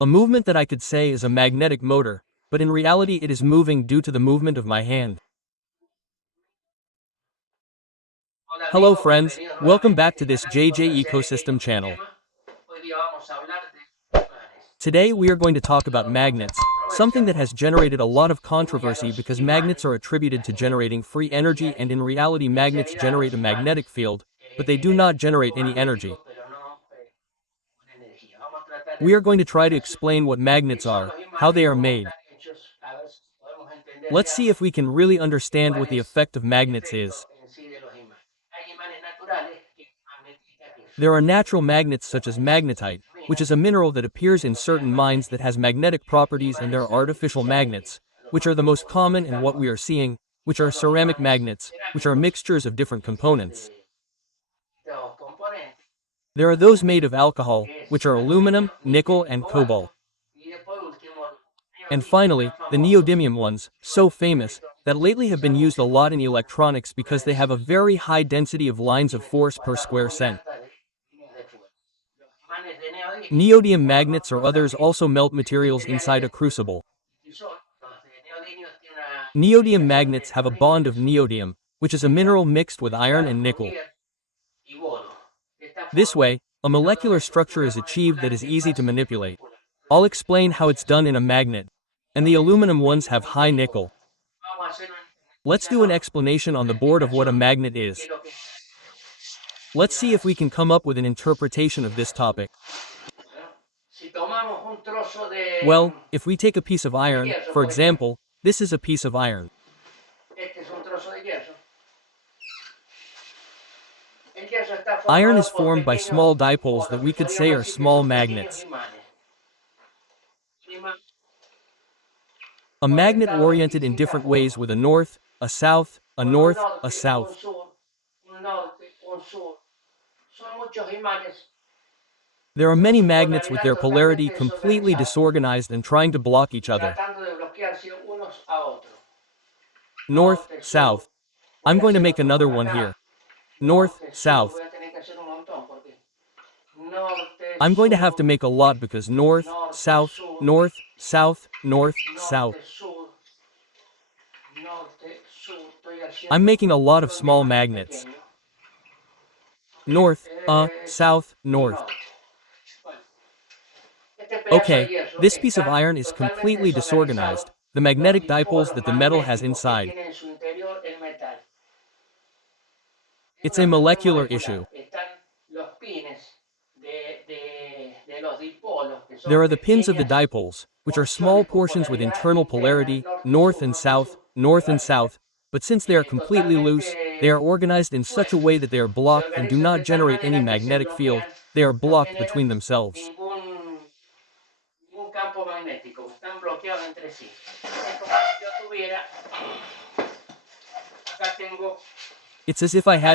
A movement that I could say is a magnetic motor, but in reality it is moving due to the movement of my hand. Hola Hello amigos, friends, bienvenidos welcome nuevamente a back to este this canal por JJ placer de Ecosystem channel. Ecosistema. Hoy día vamos a hablar de imanes. Today we are going to talk about Lo magnets, something controversial, that has generated a lot of según ya controversy los because imanes, magnets are attributed to la generating free energy, and in reality magnets esencialidad de generate los a magnetic imanes, field, but they do not generate any energy. pero no una energía. Vamos a tratar de We are going to try to explicación explain what qué magnets son are, los how imanes, they are cómo made. están hechos, a ver si podemos entender Let's see if we can really understand cuál what the es effect of el magnets is. efecto en sí de los imanes. Hay imanes naturales que magnetistas que There are son natural magnets such as magnetite, which is a mineral that appears in certain mines that has magnetic properties, and there are artificial magnets, which are the most common and what we are seeing, which are son los ceramic imanes magnets, which are cerámicos mixtures of different que son components. de los componentes There are those made of alcohol, que which es are aluminio, aluminum, níquel nickel, y and cobalt. cobalto. Y de por último, And neodymium, finally, tan the famosos, neodymium ones, que so fueron famous, that lately have been utilizados used a en lot in electronics because they have a very high density of lines of centímetros force per cuadrados square muy cent. altas de líneas de fuerza. Los imanes de neodymium, Neodymium por lo magnets or menos others también, also melt materials inside a materiales crucible. y son los de neodymium tienen una Neodymium hibridación de magnets have a neodymium bond que of es un neodymium, which is a mineral mineral mixed with iron mezclado and con nickel. hierro y bono. De esta This forma, way, a se logra una molecular structure estructura is achieved that molecular is que es easy to fácil de manipulate. manipular. I'll explain Como how se it's hace done in a magnet, and the con aluminum ones have níquel high y nickel. cobalto. Vamos a hacer una Let's do an explicación, explanation on una the board of what a explicación magnet de is. lo que Let's see if we es. can come up with an interpretation of this topic. Si tomamos un trozo de Well, if we take a piece of iron, hierro, for por ejemplo, example, this is a piece of iron. este es un trozo de hierro. El hierro está Iron is formado por formed by pequeños small dipoles that polos, que we could say podríamos are decir que small son pequeños magnets. imanes. Un imán A magnet orientado en oriented in distintas different ways formas, with a north, a south, a con un north, a norte, un south. sur, un norte, un sur. Son muchos imanes There are con many su magnets with polaridad their polarity totalmente completely desorganizada, disorganized and trying to block each other. tratando de bloquearse unos a otros. North, Norte, sur. south. Voy I'm a going to hacer make otro por another one acá. here. North, Norte, sur. south. Voy a tener que hacer un montón porque norte, I'm going to have sur, to make a lot because north, norte, south, sur, north, south, north, south. norte, sur, norte, sur. Estoy I'm haciendo making a un lot of montón de small imanes magnets. pequeños. North, Sur south, y north. norte. Bueno, este pedazo de Okay, hierro this piece of está iron is totalmente completely disorganized. desorganizado. The Los magnetic dipoles dipolos that the metal has magnéticos que inside. tiene en su interior el metal. Es It's a una cuestión molecular molecular. issue. Están los pines de los dipolos, que There son are the pins of the pequeñas dipoles, which are small porciones con portions with polaridad internal interna, polarity, north and norte y south, sur, que van but since they are completely loose, they are totalmente organized in such a way sueltos. that they are Se blocked and do organizan not de tal generate any manera que se magnetic field, bloquean, they are no blocked generan between themselves. ningún campo magnético, están bloqueados entre sí. Es como si yo tuviera, acá tengo It's as if I también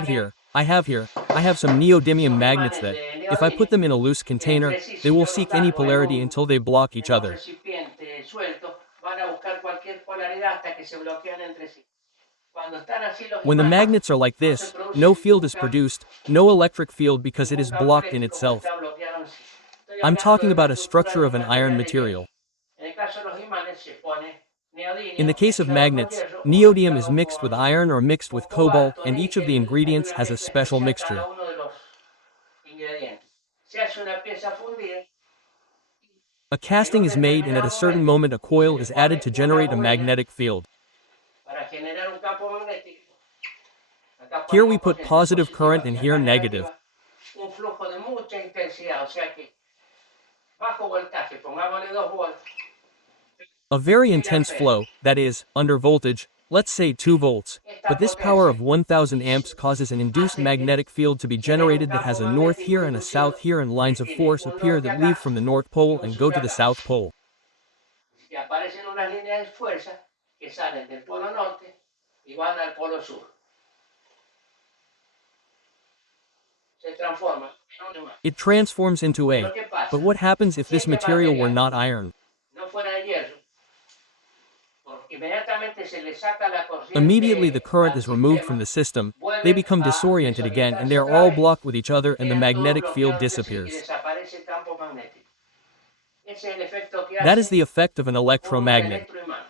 have some neodymium unos magnets imanes that, de if I put neodymium them in a loose que container, entre sí, they si will yo los seek any cargo polarity until they block each en un other. recipiente suelto, van a buscar cualquier polaridad hasta que se bloquean entre sí. Cuando están así los When the imanes, magnets are like no se this, produce no field ningún is produced, no electric field because it is campo blocked in eléctrico porque itself. está bloqueado en sí. Estoy I'm hablando talking de la about a estructura structure de of un an iron material de hierro. material. En el caso de los imanes se pone In the neodimio case of mezclado con magnets, hierro o neodymium is mezclado mixed with con iron or mixed with cobalt, cobalto, and each of the níquel. Hay ingredients una has a mezcla special especial mixture. cada uno de los ingredientes. Se hace una pieza fundida, A en casting un is made, and at a determinado certain momento moment a se coil le is added pone to una generate a bobina magnetic field. para generar un campo magnético. Acá Here we ponemos put corriente positive positiva current and y here acá negative. negativa, un flujo de mucha intensidad, o sea que bajo voltaje, pongámosle 2 volts, A very 1000 intense amperes. flow, that is, under voltage, let's say 2 volts, Esta but this power potencia of 1000 amps causes an induced hace que magnetic field to be genere un generated that campo has a north magnético here and a inducido south here, and que lines of tiene force un appear norte that leave acá from the North y Pole un and sur go to the acá. South Pole. Y aparecen unas líneas de fuerza que salen del polo norte y van al polo sur. Se transforman en un imán. It transforms into Pero A. ¿qué pasa? But what happens if Si this este material were material not iron? no fuera de hierro, porque inmediatamente se le saca la Immediately the corriente current al is removed from sistema, the system, they vuelven become a disoriented again, and they desorientarse are otra all vez, blocked with each other, and the quedan todos magnetic field bloqueados entre sí y disappears. desaparece el campo magnético. Ese es el efecto que That is hace the effect of an un electromagnet. electroimán.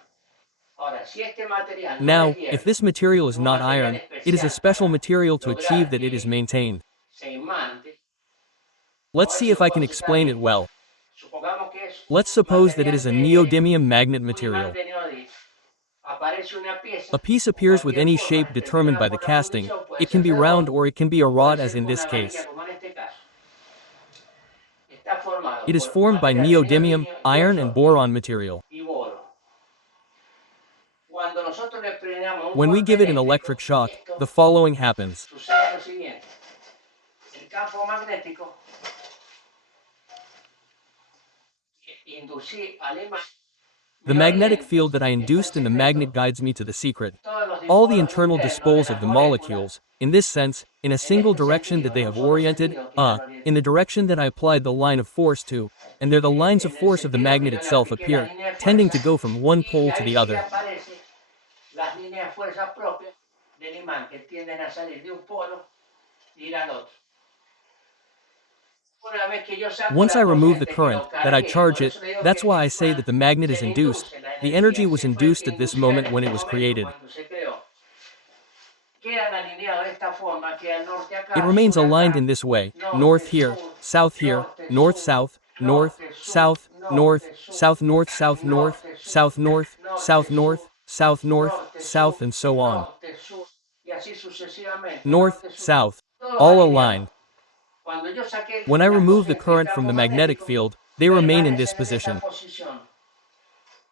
Ahora, si este material no Now, es hierro, if this material is un not material iron, it is a especial special para material to achieve lograr that it is que maintained. se imante, Let's a ver see si if lo I puedo can hacer explain it también. well. Supongamos que es Let's un suppose that it is material a de neodymium magnet un imán material. de neodimio. Aparece una pieza A piece con appears with cualquier any forma shape determined determinada by the por la casting. fundición, puede It can ser be round redondo, or it can be a puede rod as ser in con this una varilla case. como en este caso. Está formado It is por formed by material de neodymium, neodimio, iron, and dióxido boron material. y boro. Cuando nosotros le prendamos un When we golpe give it an eléctrico, electric shock, esto the following happens. sucede lo siguiente. El campo magnético que inducí al imán The me magnetic orienta field that I y está el induced in the secreto. magnet guides me to the secret. Todos los All the dipolos internal internos de dispoles las of the moléculas molecules, in this sense, in a en single este direction that sentido, they en un have solo oriented, sentido que han in the direction that I applied the line of force to, and there the lines of en el force of the sentido que magnet yo le itself apliqué la appear, línea de tending fuerza to go from one y pole to ahí the sí other. aparecen las líneas de fuerza propias del imán que tienden a salir de un polo y ir al otro. Una vez que yo saco Once I la remove the corriente que current, lo that I cargué, charge por it, eso le digo that's que why I el say that imán the magnet is se le induced. induce la The energía, energy was se fue induced at this inducida en moment when este it was momento created. cuando se creó. Quedan alineados de esta forma, queda norte acá, It remains sur aligned acá, in this way, norte, north here, sur, south here, norte, north sur, south, north, norte, sur, south, north, norte, sur, south north, south north, norte, sur, south north, south norte, north, sur, south north, norte, sur, south, and so on. norte, sur, y así sucesivamente, North, norte, sur, south, todos all alineados. aligned. Cuando yo saqué When I la remove the corriente del current from campo the magnetic magnético, field, they remain in this permanecen en esta position. posición.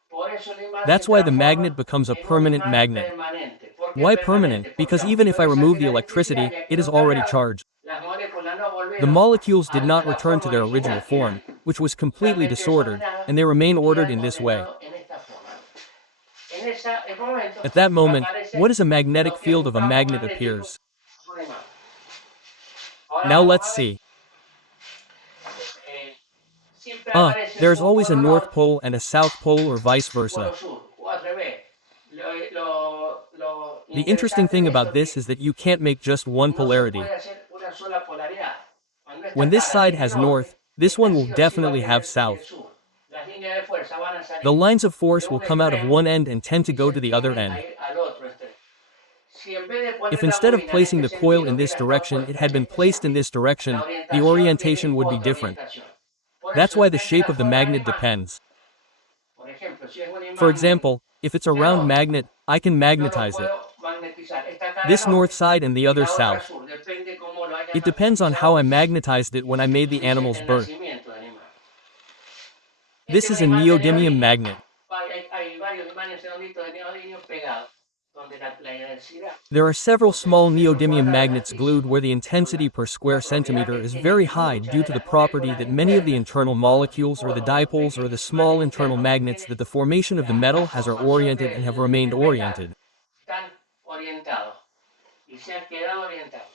Por eso el imán se That's why the magnet transforma becomes a en un permanent imán magnet. permanente. ¿Por qué Why permanent? permanente? Porque Because aunque even yo if I le remove saque the la electricidad electricity, ya it is quedó already cargado, charged. las moléculas no The volvieron molecules did a not la return forma to their original original que form, eran. which was Están completely disordered, and they remain ordered in this way. ordenado en esta forma. En ese momento At that moment, aparece what is a magnetic lo que es field un of a campo magnet magnético appears. de un imán. Ahora Now vamos let's a ver, see. siempre aparece There's un always a polo north norte pole and a south pole or vice y un versa. polo sur, o al revés. Lo The interesting interesante thing de esto about es this que is that you can't make just one no se polarity. puede hacer una sola polaridad. Cuando When esta this cara side tiene has norte, north, this esta one will sí o sí va a definitely have tener el south. sur. Las líneas de fuerza van a The salir lines of de force will un come out of extremo one end and tend to y go se to the other tienden a end. ir al otro extremo. Si en vez de poner If la instead of bobina en placing este the coil sentido in this hubiera estado direction, it puesta had en been este placed in sentido, this la direction, the orientación orientation tiene would be otra different. orientación. Por That's eso why the depende de shape la of the forma del magnet imán. depends. Por ejemplo, si es un For imán example, if it's a de round norte, magnet, I can yo lo magnetize it. puedo magnetizar. Esta cara This north norte side and the y other la otra south. sur. Depende cómo lo haya It depends on how magnetizado I magnetized it when I made the en animal's el birth. nacimiento del imán. Este This es un is a imán de neodymium neodimio. magnet. Hay varios imanes redonditos de neodimio pegados, donde la densidad There are several small por metro neodymium cuadrado es magnets glued altísima. where the intensity per square La propiedad centimeter que is tiene very que high muchas due de to the las property moléculas that many of the internas, internal los molecules or the dipolos, los dipoles or the pequeños imanes small internal internos que magnets tiene that the formation of the metal has are formación oriented and have remained del metal, oriented. están orientados y se han quedado orientados.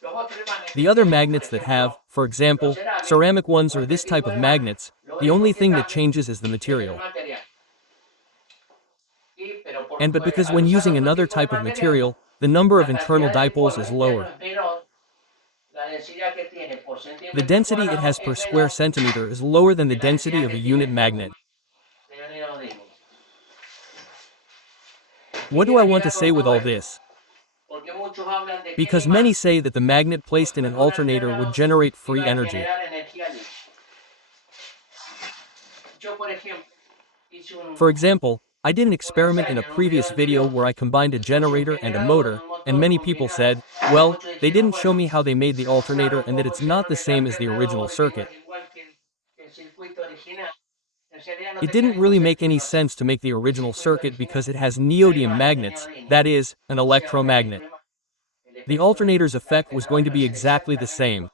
Los otros imanes que The other tienen, por magnets that have, ejemplo, for los example, cerámicos ceramic ones o or este this type tipo of de imanes, magnets, lo the único only que thing that cambia changes is the es el material. material. But because Al when usar using otro another tipo de type of material, material, the number la of internal cantidad de dipoles dipolos is internos lower. es menor, la densidad que tiene por The centímetro density it cuadrado has per es square menor centimeter is lower than the que la density densidad of a que tiene unit el magnet. neodimio. ¿Qué What do I quiero want to llegar con say with todo all esto? this? Porque muchos hablan de que el Because imán, many say that the magnet placed in an después de un alternator would alternador, generate iba free a energy. generar energía libre. Yo, por ejemplo, hice un For example, I did an experiment in a ensayo en un video previous video anterior. where I combined a Puse un generator and a generador motor, con un and motor many people combinado. said, well, Muchos they dijeron, didn't show bueno, me how they made the alternator usaron and that como it's not the opción same este as the original alternador que no circuit. es igual que el circuito original. En realidad no It tenía didn't ningún really make sentido any hacer sense to make the el original circuito circuit original. because it has Una neodymium imán de magnets, neodimio. that is, an O sea, un electromagnet. electroimán. El The efecto alternator's del effect was going alternador to iba a be ser exactly the exactamente same. igual.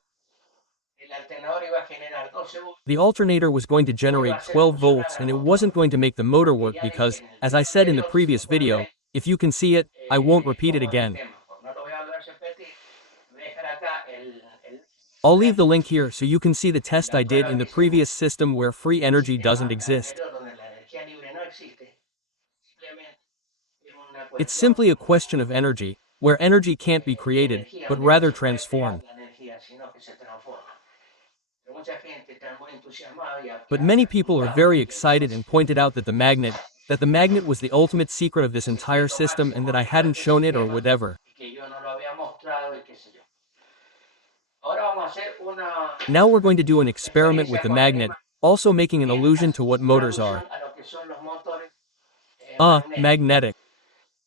El alternador iba a generar 12 voltios, The alternator was going to no iba a generate hacer 12 funcionar volts al and it motor. wasn't going to make the motor Y work ya dije because, en el as I video said in the anterior, si previous lo pueden video, ver, if you can see it, I won't repeat it cómo es el again. tema. Pues no lo voy a volver a repetir. Voy a dejar acá el I'll leave the link here so you can see the test la I did prueba in que the hicimos previous system where free en el energy sistema doesn't exist. anterior donde la energía libre no existe. Simplemente es una It's cuestión simply a question of energy, where energy can't be de created, energía but donde no rather se puede crear transformed. la energía, sino que se transforma. Pero mucha gente está muy entusiasmada y But many y people are very excited and pointed out that the magnet was the ultimate secret of this entire system and that I hadn't shown it or whatever. y que yo no lo había mostrado y qué sé yo. Ahora vamos a hacer una Now we're going to do an experiment with referencia the con el magnet, also making an allusion to what una motors alusión are. a lo que son los motores magnéticos. Magnetic.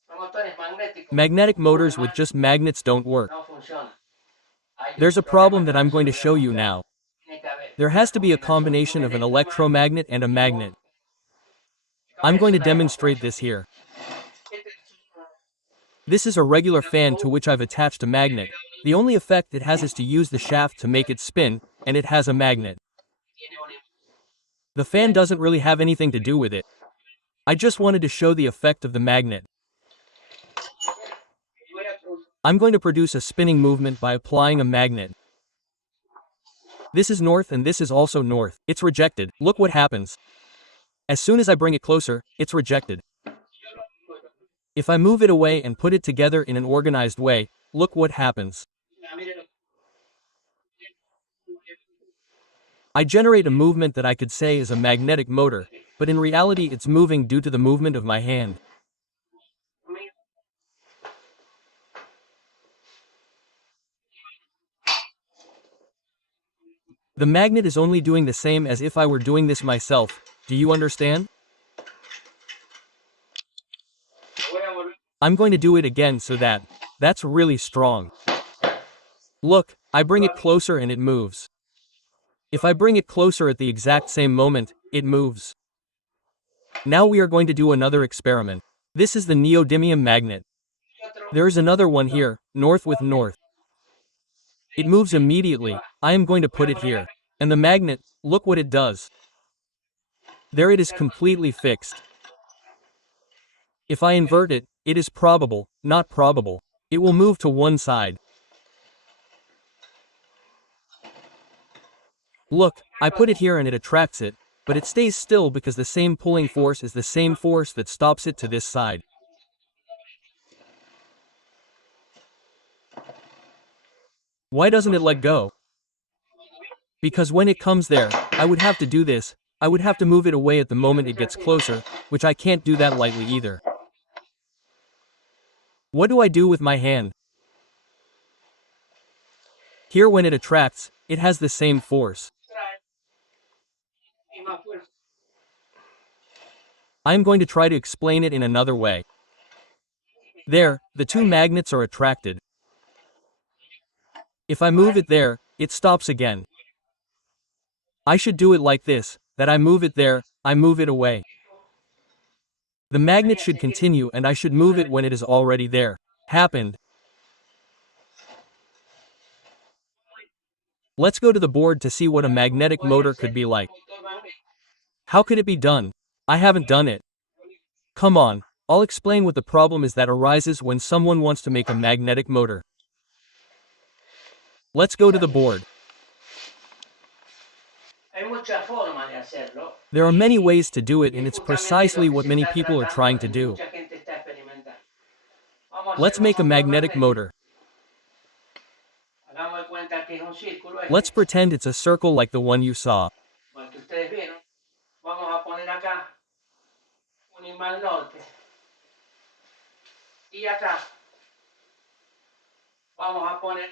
Los motores magnéticos Magnetic motors with normal just magnets don't work. no funcionan. Hay un There's a problema problem que that no I'm se going to lo voy a show you mostrar. now. Tiene que haber There una has to be a combinación de combination un of an electromagnético electromagnet and a y un magnet. I'm voy a going hacer to una demonstrate demostración. this here. Este es un This is a regular fan to which I've attached a magnet. The only effect it has is to use the shaft to make it spin, and it has a magnet. tiene un The fan doesn't really have anything to do with it. I just wanted to show the effect of the magnet. y voy a producir I'm going to produce a spinning movement by applying a magnet. This is north and this is also north. It's rejected. Look what happens. As soon as I bring it closer, it's rejected. If I move it away and put it together in an organized way, look what happens. mire I generate a movement that I could say is a magnetic motor, but in reality it's moving due to the movement of my hand. The magnet is only doing the same as if I were doing this myself. Do you understand? voy a volver I'm going to do it again so that's really strong. Look, I bring it closer and it moves. If I bring it closer at the exact same moment, it moves. Now we are going to do another experiment. This is the neodymium magnet. otro There is another one here, north with north. It moves immediately. I am going to put it here. And the magnet, look what it does. There it is completely fixed. If I invert it, it is probable, not probable. It will move to one side. Look, I put it here and it attracts it, but it stays still because the same pulling force is the same force that stops it to this side. Why doesn't it let go? Because when it comes there, I would have to do this. I would have to move it away at the moment it gets closer, which I can't do that lightly either. What do I do with my hand? Here when it attracts, it has the same force. trae y más fuerza. I am going to try to explain it in another way. There, the two magnets are attracted. If I move it there, it stops again. I should do it like this, that I move it there, I move it away. The magnet should continue and I should move it when it is already there. Happened. Let's go to the board to see what a magnetic motor could be like. Motor magnético. How could it be done? I haven't done it. Come on, I'll explain what the problem is that arises when someone wants to make a magnetic motor. Let's go to the board. Hay muchas formas de hacerlo. There are many ways to do it and it's Justamente precisely lo que what se many está people are tratando, trying to do. mucha gente está experimentando. Vamos a Let's hacer un make a motor magnetic magnético. motor. Hagamos de cuenta que es un círculo este, Let's pretend it's a circle like the one you saw. como el que ustedes vieron. Vamos a poner acá un imán norte. Y acá vamos a poner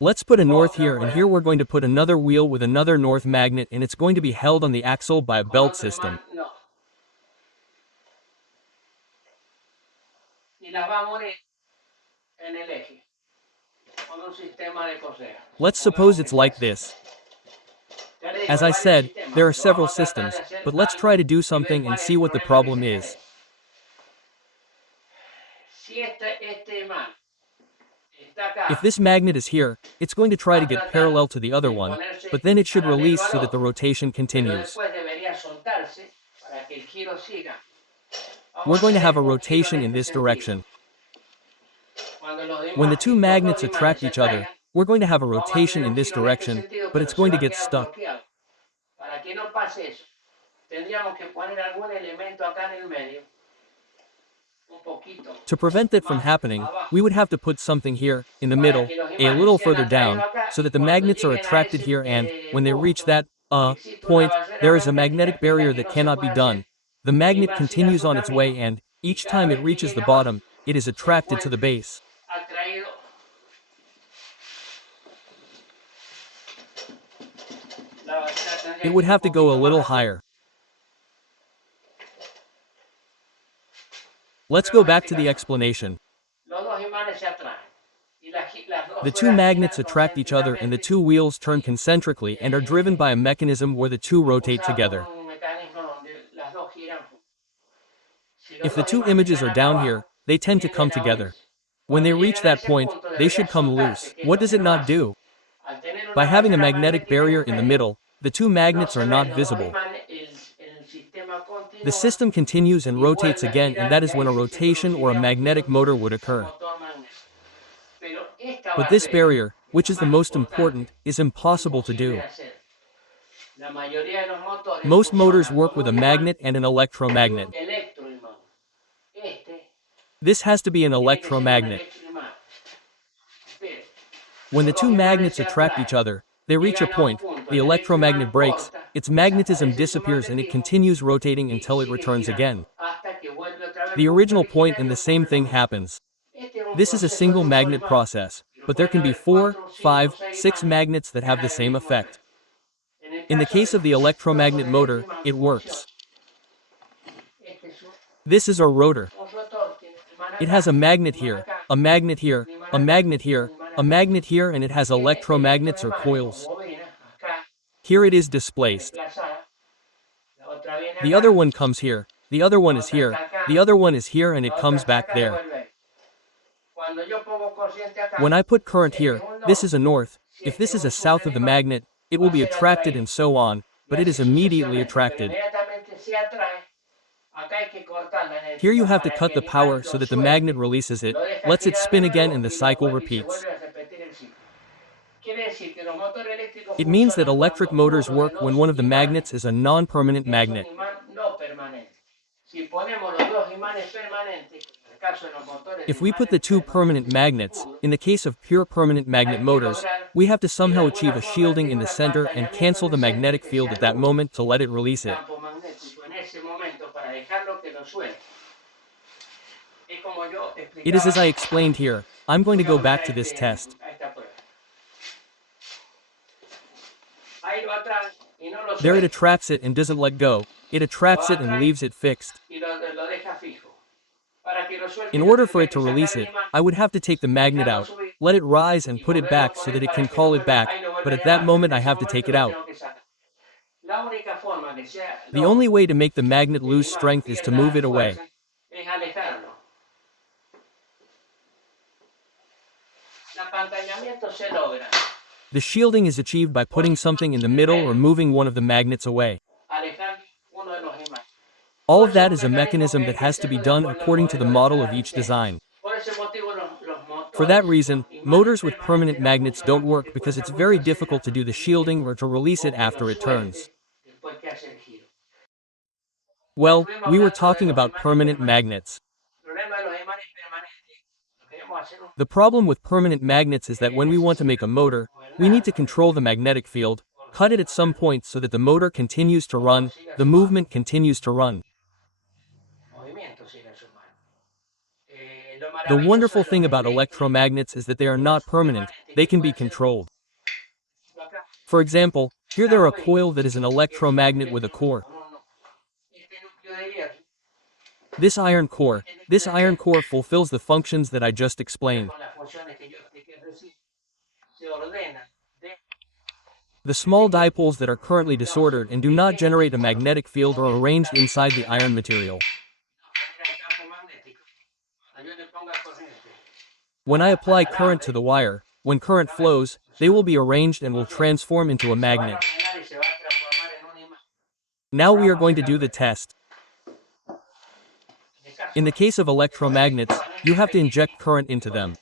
Let's put a north here and here we're going to put another wheel with another north magnet and it's going to be held on the axle by a con belt otro system. imán no. Y las vamos a unir en el eje con un sistema de coser. Let's suppose it's like this. Ya le digo, As hay I varios said, sistemas. there are Lo several vamos a tratar systems, de hacer but let's algo try to do y ver something cuál and es see el what the problema problem que se is. genera. Si este imán está acá, If this magnet is here, it's going to try to get parallel to the other one, but then it should release so that the rotation pero continues. después debería soltarse para que el giro siga. Vamos We're going to hacer have a un giro rotation en in this sentido. direction. Cuando los demás- When the two los dos magnets imanes attract se each other, atraigan, we're going to have a vamos a rotation tener in un this giro en este direction, sentido, but pero it's se going va to a get quedar stuck. bloqueado. Para que no pase eso, tendríamos que poner algún elemento acá en el medio un poquito To prevent that from happening, we would have to put something here, in the middle, a little further down, so that the magnets are attracted here and, when they reach that, point, there is a magnetic barrier that cannot be done. The magnet continues on its way and, each time it reaches the bottom, it is attracted to the base. atraído. It would have to go a little higher. Let's go back to the explanation. Los dos imanes se atraen. Y las dos The two ruedas magnets giran attract each other and the two wheels turn concentrically and are driven by a mechanism where the two rotate together. un mecanismo donde las dos giran. Si los If the dos two imanes images are están down abajo, here, they tend to come tienden a together. unirse. When they Cuando reach llegan a that ese point, punto, they debería should come soltarse, loose. que es What lo does que it no not hace. do? Al tener una By having a barrera magnetic magnética barrier en in the medio, middle, the two no magnets se are ven not los dos visible. imanes, el sistema continúa The system continues and y rotates vuelve a again, and girar that y is when ahí a sí se rotation or a produciría magnetic motor would un occur. motor magnético. Pero esta But this barrera, barrier, which la is the más most importante, important, is impossible to imposible do. de hacer. La mayoría de los motores Most motors funcionan work con with a un imán magnet and an y un electromagnet. electroimán. Este This has to be an tiene que ser un electromagnet. electroimán. Pero When the los two dos imanes magnets se attract each atraen, other, they reach a llegan a un point, punto, the el electromagnet electroimán breaks, corta, its magnetism desaparece su disappears and it magnetismo continues rotating y until it sigue returns girando again. hasta que vuelve otra vez al The punto original original point y and the ocurre same lo thing mismo. happens. Este es un This is a proceso de single un solo magnet imán, process, pero but there pueden can be haber 4, 4, 5, 5, 6 6 imanes magnets that que have the hagan el same mismo effect. efecto. En el In the caso de case of the los electromagnet motor, electroimán it funciona. works. Este es This is our rotor. un rotor, tiene un imán It has acá, a magnet un imán here, acá, a magnet here, un imán a acá, magnet here, un imán a acá. magnet here, and it has Tiene electromagnets or electroimanes coils. con bobinas acá, Here it is displaced. desplazada. La otra viene The acá, other one comes here, the other one la is otra here, está acá, the other one is here, and la it otra comes está back acá y there. vuelve ahí. Cuando yo pongo corriente acá, When I put current este es here, un this norte. is a north. Si If este this es is un a sur south del of the imán, magnet, it va will a be ser attracted atraído. and so on, Y but it así is immediately sucesivamente. Pero attracted. inmediatamente se atrae, acá hay que cortar la Here you energía have to para cut que the el power imán so lo that the magnet suelte, releases it, lo deja lets it girar spin de again, nuevo and the y, cycle y se repeats. vuelve a repetir el ciclo. Quiere decir que los motores eléctricos It means that funcionan electric cuando motors uno de work when los one of the imanes magnets is a non-permanent es un magnet. imán no permanente. Si ponemos los dos imanes permanentes, en el caso de los motores de If we put the imanes two permanent permanentes magnets, puros, in the case of pure permanent magnet hay que motors, lograr we have to que de somehow alguna achieve a forma shielding in tenga the un center and apantallamiento cancel en the el centro magnetic que field sea at that luz, moment to let it release it. campo magnético en ese momento para dejarlo que lo suelte. Es como yo It is explicaba, as I explained here. I'm going to voy a go poner back to this test. a esta prueba. Ahí lo atrae y no lo There it suelta, attracts it and doesn't let go. It lo attracts it and atrae leaves it fixed. y lo deja fijo. Para que lo suelte In yo order for tendría it que to sacar release el it, imán, I would have to take the magnet dejarlo out, subir let it rise and y put it volverlo a back so poner that it para can que lo call it vuelva, back, ahí lo vuelve but a at that llamar, pero moment en I ese have to momento take it lo out. tengo que sacar. La única forma que sea The only lógico way to make the magnet que el lose imán strength is to move pierda it away. fuerza es alejarlo. El apantallamiento se logra The shielding is achieved by putting something in the middle or moving one of the magnets away. alejar uno de los imanes. All Por of eso es that un is a mecanismo mechanism que hay that que has to be hacerlo de done acuerdo al according to the modelo de model of cada each diseño. design. Por ese motivo los For that motores reason, con imanes motors with permanentes permanent no magnets don't funcionan work porque because cuesta it's mucho very hacer difficult to do the el shielding giro or to release o it que lo after it turns. suelte después que hace el giro. Ya Well, estuvimos we were hablando de talking los about imanes permanent permanentes. magnets. El problema de los imanes permanentes, lo que debemos hacer The problem with permanent magnets is that when we want to make a motor, we need to control the magnetic field, cut it at some point so that the motor continues to run, the movement continues to run. movimiento sigue su mano. Lo The maravilloso wonderful de thing los about electromagnets is that they are not permanent, they can be controlled. acá For example, here está there are a muy coil that is an electromagnet with a core. Este núcleo de hierro This iron core fulfills the functions that I just explained. con las funciones que yo expliqué recién se ordena de The small dipoles that are currently disordered and do not generate a magnetic field are arranged inside the iron material. el campo magnético. Cuando yo le ponga corriente, When I apply current to the wire, when current flows, they will be arranged and will transform into a se van a magnet. ordenar y se va a transformar en un imán. Now we are going to do the test. En el caso In the case of electromagnets, you have to inject current into them.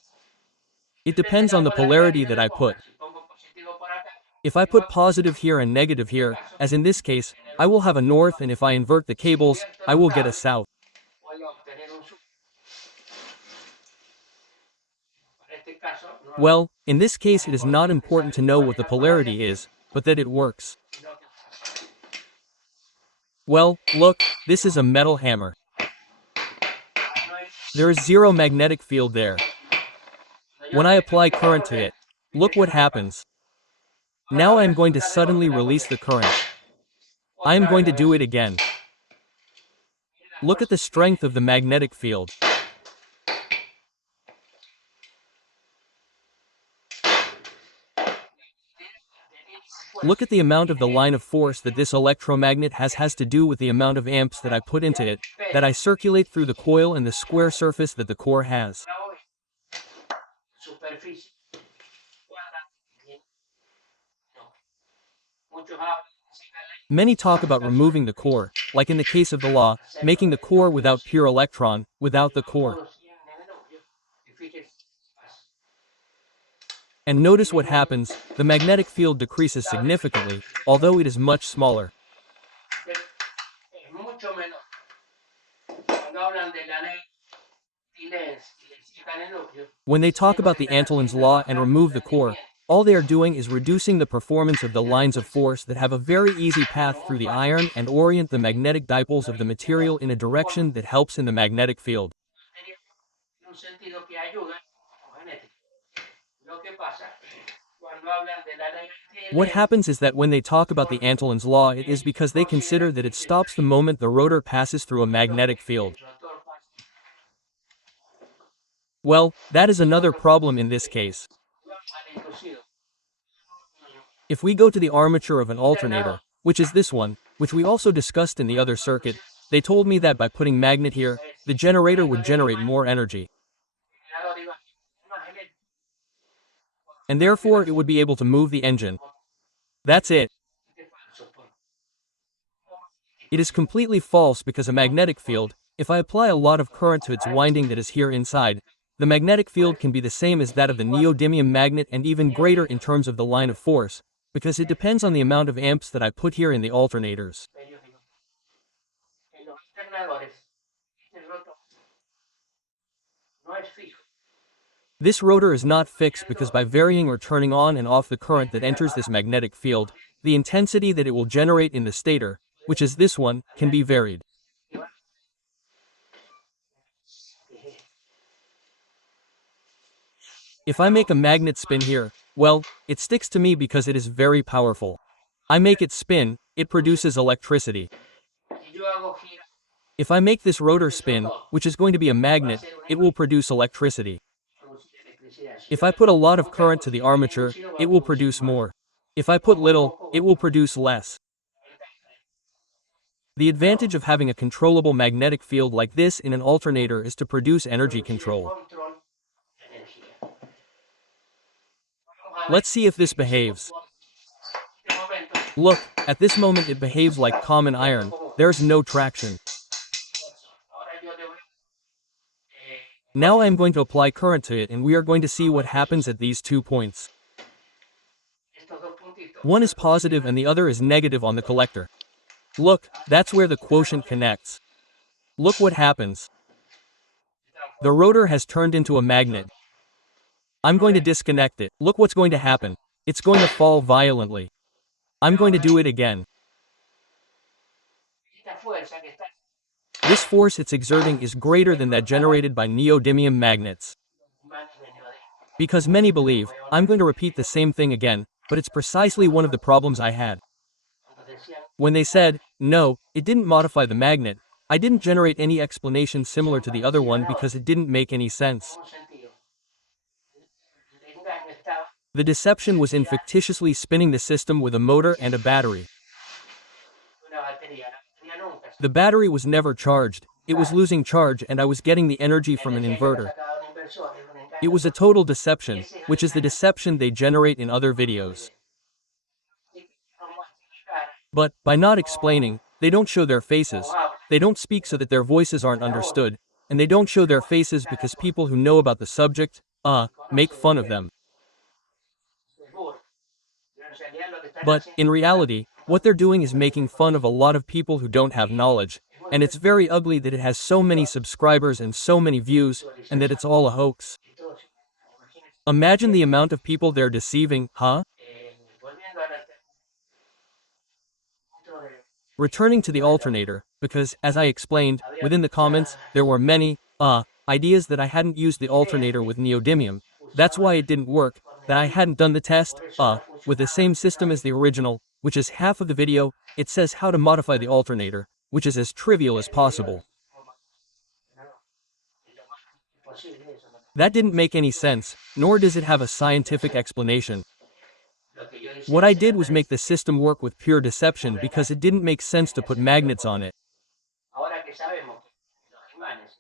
It depends on the polarity that I put. si pongo positivo por acá, If I put positive here and negative here, as in this case, I will have a north, and if I invert the cables, I will get a south. voy a obtener un sur. Well, in this case it is not important to know what the polarity is, but that it works. Well, look, this is a metal hammer. There is zero magnetic field there. When I apply current to it, look what happens. Now I am going to suddenly release the current. I am going to do it again. Look at the strength of the magnetic field. Look at the amount of the line of force that this electromagnet has to do with the amount of amps that I put into it, that I circulate through the coil and the square surface that the core has. Many talk about removing the core, like in the case of the law, making the core without pure electron, without the core. And notice what happens, the magnetic field decreases significantly, although it is much smaller. When they talk about the Antollin's law and remove the core, all they are doing is reducing the performance of the lines of force that have a very easy path through the iron and orient the magnetic dipoles of the material in a direction that helps in the magnetic field. What happens is that when they talk about the Antollin's law, it is because they consider that it stops the moment the rotor passes through a magnetic field. Well, that is another problem in this case. If we go to the armature of an alternator, which is this one, which we also discussed in the other circuit, they told me that by putting magnet here, the generator would generate more energy. And therefore it would be able to move the engine. That's it. It is completely false because a magnetic field, if I apply a lot of current to its winding that is here inside, the magnetic field can be the same as that of the neodymium magnet and even greater in terms of the line of force, because it depends on the amount of amps that I put here in the alternators. This rotor is not fixed because by varying or turning on and off the current that enters this magnetic field, the intensity that it will generate in the stator, which is this one, can be varied. If I make a magnet spin here, well, it sticks to me because it is very powerful. I make it spin, it produces electricity. If I make this rotor spin, which is going to be a magnet, it will produce electricity. If I put a lot of current to the armature, it will produce more. If I put little, it will produce less. The advantage of having a controllable magnetic field like this in an alternator is to produce energy control. Let's see if this behaves. Look, at this moment it behaves like common iron, there's no traction. Now I am going to apply current to it and we are going to see what happens at these 2 points. One is positive and the other is negative on the collector. Look, that's where the quotient connects. Look what happens. The rotor has turned into a magnet. I'm going to disconnect it. Look what's going to happen. It's going to fall violently. I'm going to do it again. This force it's exerting is greater than that generated by neodymium magnets. Because many believe, I'm going to repeat the same thing again, but it's precisely one of the problems I had. When they said, no, it didn't modify the magnet, I didn't generate any explanation similar to the other one because it didn't make any sense. The deception was in fictitiously spinning the system with a motor and a battery. The battery was never charged, it was losing charge and I was getting the energy from an inverter. It was a total deception, which is the deception they generate in other videos. But, by not explaining, they don't show their faces, they don't speak so that their voices aren't understood, and they don't show their faces because people who know about the subject, make fun of them. But, in reality, what they're doing is making fun of a lot of people who don't have knowledge, and it's very ugly that it has so many subscribers and so many views, and that it's all a hoax. Imagine the amount of people they're deceiving, huh? Volviendo al dentro del Returning to the alternator, because, as I explained, within the comments, there were many, ideas that I hadn't used the alternator with neodymium. That's why it didn't work, that I hadn't done the test, with the same system as the original, which is half of the video. It says how to modify the alternator, which is as trivial as possible. posible eso, ¿no? That didn't make any sense, nor does it have a scientific explanation. Lo que yo hice What I es did was make the system work with pure deception because it didn't make sense to put magnets on it. ahora que sabemos que los imanes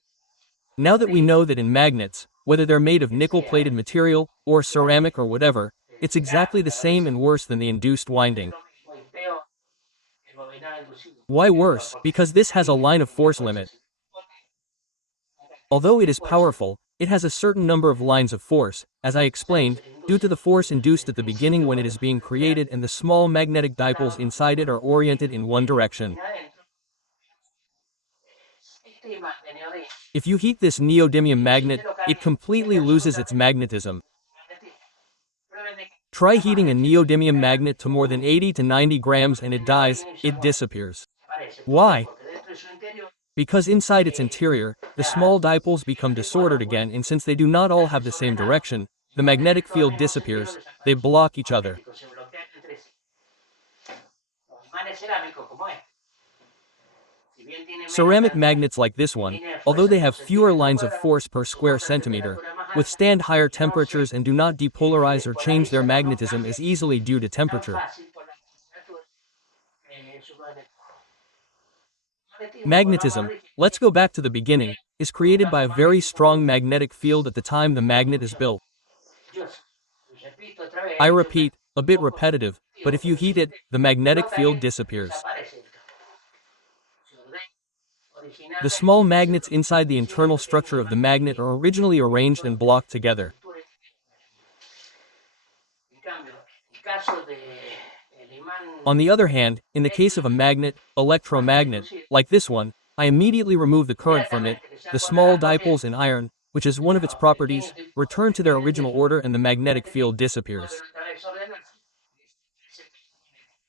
Now that we know that in magnets, whether they're made of nickel-plated material, or ceramic or whatever, it's exactly the same and worse than the induced winding. lo mismo y peor que el bobinado inducido. Why worse? Because this has a line of force limit. Although it is powerful, it has a certain number of lines of force, as I explained, due to the force induced at the beginning when it is being created and the small magnetic dipoles inside it are oriented in one direction. Adentro, este imán de neodimio If you heat this neodymium magnet, it completely loses its magnetism. prueben de que Try heating a neodymium magnet to more than 80 to 90 grams and it dies, it disappears. parece. Why? Porque dentro de su interior Because inside its interior, the small dipoles become disordered again, and since they do not all have the same direction, the magnetic field disappears. They block each other. se bloquean entre sí. Los imanes cerámicos como este, si bien tienen menos Ceramic cantidad magnets like this one, although they have fewer lines of force per square centimeter, withstand higher temperatures and do not depolarize or change their magnetism as easily due to temperature. fácil por la temperatura, su magnetismo. Magnetism, let's go back to the beginning, is created by a very strong magnetic field at the time the magnet is built. Yo repito otra vez, I repeat, a bit repetitive, but if you heat it, the magnetic field disappears. desaparece el campo. Su orden original The small magnets inside the internal structure of the magnet are originally arranged and blocked together. en cambio, el caso de el imán On the other hand, in the case of a magnet, electromagnet, like this one, I immediately remove the current from it. The small dipoles in iron, which is one of its properties, return to their original order and the magnetic field disappears. otra vez ordenarse.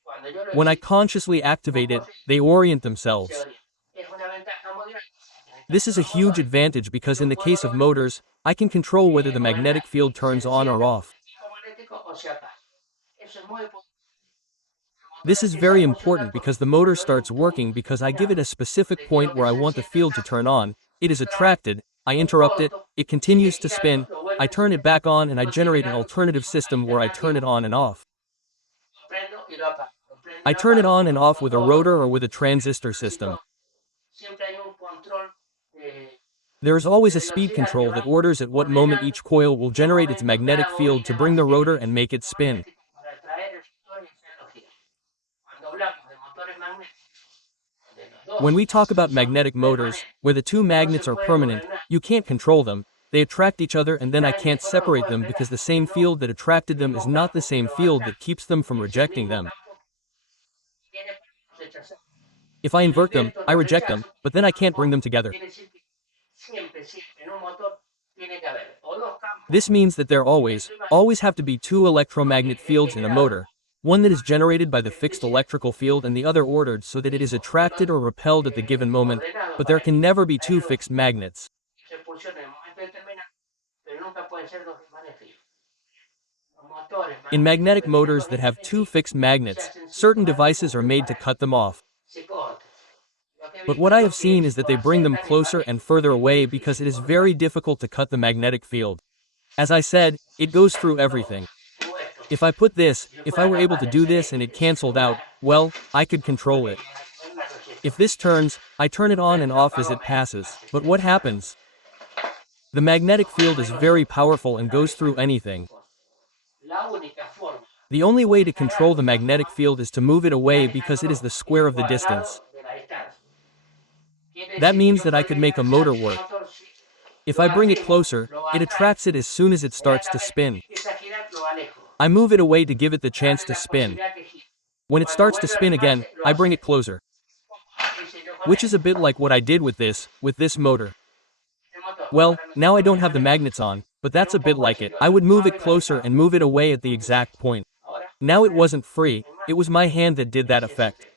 Cuando yo lo When I consciously activate it, they orient themselves. es una ventaja muy grande. This is a huge advantage because in the case of motors, I can control whether the magnetic field turns on or off. Magnético o se apaga. Eso es muy importante. This is very important because the motor starts working because I give it a specific point where I want the field to turn on. It is attracted, I interrupt it, it continues to spin, I turn it back on and I generate an alternative system where I turn it on and off. Lo prendo y lo apago. Lo prendo y I lo turn it apago. on and off with a rotor or with a transistor system. Siempre hay un control There is always a speed control that orders at what moment each coil will generate its magnetic field to bring the rotor and make it spin. para atraer el motor y hacerlo girar. Cuando hablamos de motores magnéticos, de los dos, When we talk about magnetic motors, where the two magnets are permanent, you can't control them. They attract each other and then I can't separate them because the same field that attracted them is not the same field that keeps them from rejecting them. tiene rechazar. If I invert them, I reject them, but then I can't bring them together. Quiere decir que siempre en un motor tiene que haber o dos campos This means that there always have to be two electromagnet fields in a motor, one that is generated by the fixed electrical field and the other ordered so that it is attracted or repelled at the given moment, but there can never be two fixed magnets. que se pulsionan en el momento determinado, pero nunca pueden ser dos imanes fijos. Los motores In magnetic motors that have two fixed magnets, certain devices are made to cut them off. se cortan. Lo que he But what I have seen is that they bring them closer and further away because it is very difficult to cut the magnetic field. As I said, it goes through everything. visto esto, If I put this, if I were able to do this and it canceled out, well, I could control it. If this turns, I turn it on and off as it passes. But what happens? The magnetic field is very powerful and goes through anything. la única forma The only way to control the magnetic field is to move it away because it is the square of the distance. de la distancia. Quiere That decir means que that I could make a motor work. el motor, si If I bring it closer, it attracts it as soon as it starts to spin. empieza a girar, lo alejo. I move it away to give it the chance to La spin. posibilidad que gire. When it starts to spin again, I bring it closer, Dice, yo con which is a bit like what I did with this motor. este motor, Well, now I don't have the magnets on, but that's a bit like it. I would move it closer and move it away at the exact point. Now it wasn't free, it was my hand that did that effect.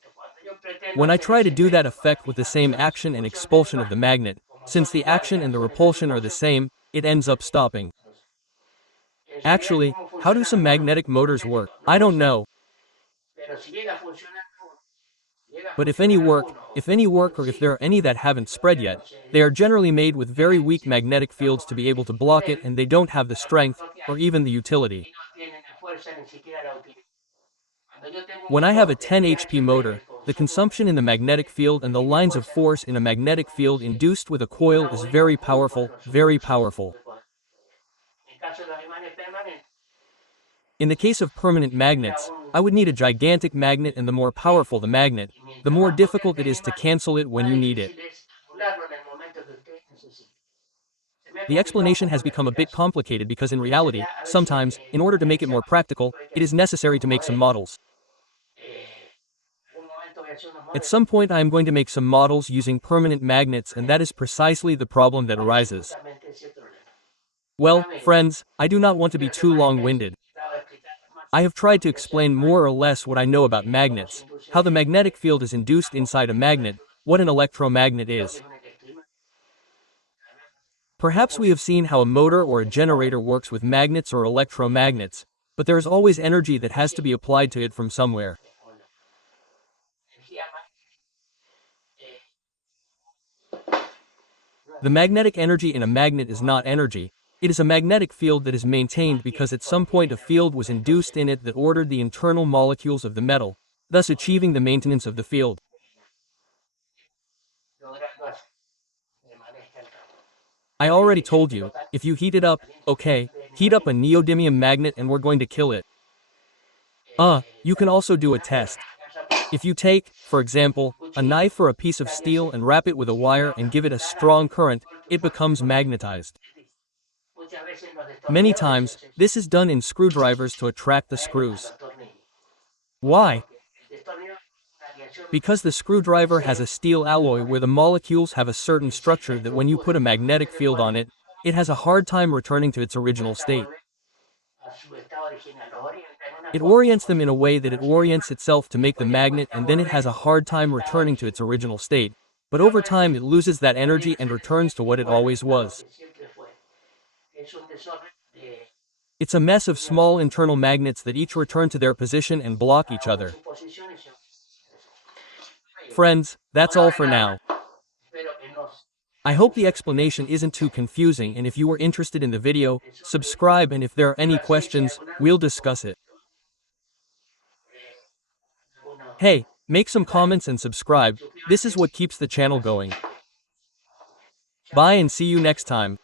When I try to do that effect with the same action and expulsion of the magnet, since the action and the repulsion are the same, it ends up stopping. Actually, how do some magnetic motors work? I don't know. But if any work, or if there are any that haven't spread yet, they are generally made with very weak magnetic fields to be able to block it, and they don't have the strength, or even the utility. When I have a 10 HP motor, the consumption in the magnetic field and the lines of force in a magnetic field induced with a coil is very powerful, very powerful. In the case of permanent magnets, I would need a gigantic magnet, and the more powerful the magnet, the more difficult it is to cancel it when you need it. The explanation has become a bit complicated because in reality, sometimes, in order to make it more practical, it is necessary to make some models. At some point I am going to make some models using permanent magnets, and that is precisely the problem that arises. Well, friends, I do not want to be too long-winded. I have tried to explain more or less what I know about magnets, how the magnetic field is induced inside a magnet, what an electromagnet is. Perhaps we have seen how a motor or a generator works with magnets or electromagnets, but there is always energy that has to be applied to it from somewhere. The magnetic energy in a magnet is not energy, it is a magnetic field that is maintained because at some point a field was induced in it that ordered the internal molecules of the metal, thus achieving the maintenance of the field. I already told you, if you heat it up, okay, heat up a neodymium magnet and we're going to kill it. You can also do a test. If you take, for example, a knife or a piece of steel and wrap it with a wire and give it a strong current, it becomes magnetized. Many times, this is done in screwdrivers to attract the screws. Why? Because the screwdriver has a steel alloy where the molecules have a certain structure that when you put a magnetic field on it, it has a hard time returning to its original state. It orients them in a way that it orients itself to make the magnet, and then it has a hard time returning to its original state, but over time it loses that energy and returns to what it always was. It's a mess of small internal magnets that each return to their position and block each other. Friends, that's all for now. I hope the explanation isn't too confusing, and if you are interested in the video, subscribe, and if there are any questions, we'll discuss it. Hey, make some comments and subscribe, this is what keeps the channel going. Bye and see you next time.